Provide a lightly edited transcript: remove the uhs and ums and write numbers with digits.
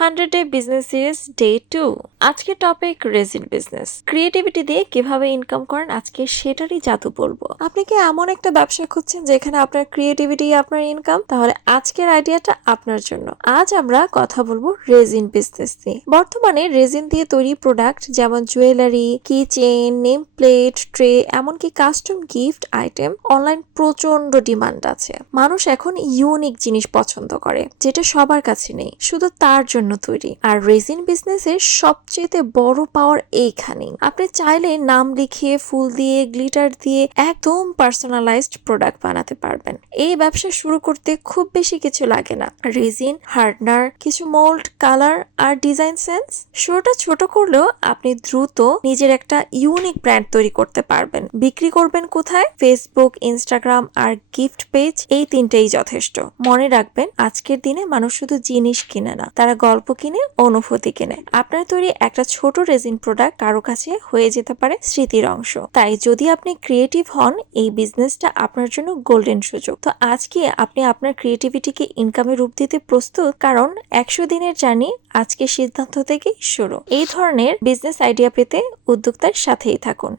100 day business series day 2। আজকে topic raisin business. Creativity দিয়ে কিভাবে ইনকাম করেন আজকে সেটারই জাদু বলবো। আপনি কি এমন একটা ব্যবসা খুঁজছেন যেখানে আপনার ক্রিয়েটিভিটি আপনার ইনকাম? তাহলে আজকের আইডিয়াটা আপনার জন্য। আজ আমরা কথা বলবো রেজিন বিজনেস নিয়ে। বর্তমানে রেজিন দিয়ে তৈরি প্রোডাক্ট যেমন jewellery, kitchen, name plate, tray, এমনকি কাস্টম গিফট আইটেম অনলাইন প্রচন্ড ডিমান্ড আছে। মানুষ এখন ইউনিক জিনিস পছন্দ করে যেটা সবার কাছে নেই, শুধু তার জন্য তৈরি। আর রেজিন বিজনেসের সবচেয়ে বড় পাওয়ার এইখানেই। আপনি চাইলে নাম লিখিয়ে, ফুল দিয়ে, গ্লিটার দিয়ে একদম পার্সোনালাইজড প্রোডাক্ট বানাতে পারবেন। এই ব্যবসা শুরু করতে খুব বেশি কিছু লাগে না, রেজিন, হার্ডনার, কিছু মোল্ড, কালার আর ডিজাইন সেন্স। শুরুটা ছোট করলেও আপনি দ্রুত নিজের একটা ইউনিক ব্র্যান্ড তৈরি করতে পারবেন। বিক্রি করবেন কোথায়? ফেসবুক, ইনস্টাগ্রাম আর গিফট পেজ, এই তিনটেই যথেষ্ট। মনে রাখবেন, আজকের দিনে মানুষ শুধু জিনিস কিনে না, তারা গল্প কিনে, অনুভূতি কিনে। আপনার তৈরি একটা ছোট রেজিন প্রোডাক্ট কারো কাছে হয়ে যেতে পারে স্মৃতির অংশ। তাই যদি আপনি ক্রিয়েটিভ হন, এই বিজনেসটা আপনার জন্য গোল্ডেন সুযোগ। তো আজকে আপনি আপনার ক্রিয়েটিভিটিকে ইনকামে রূপ দিতে প্রস্তুত? কারণ 100 দিনের জার্নি আজকে সিদ্ধান্ত থেকেই শুরু। এই ধরনের বিজনেস আইডিয়া পেতে উদ্যোক্তার সাথেই থাকুন।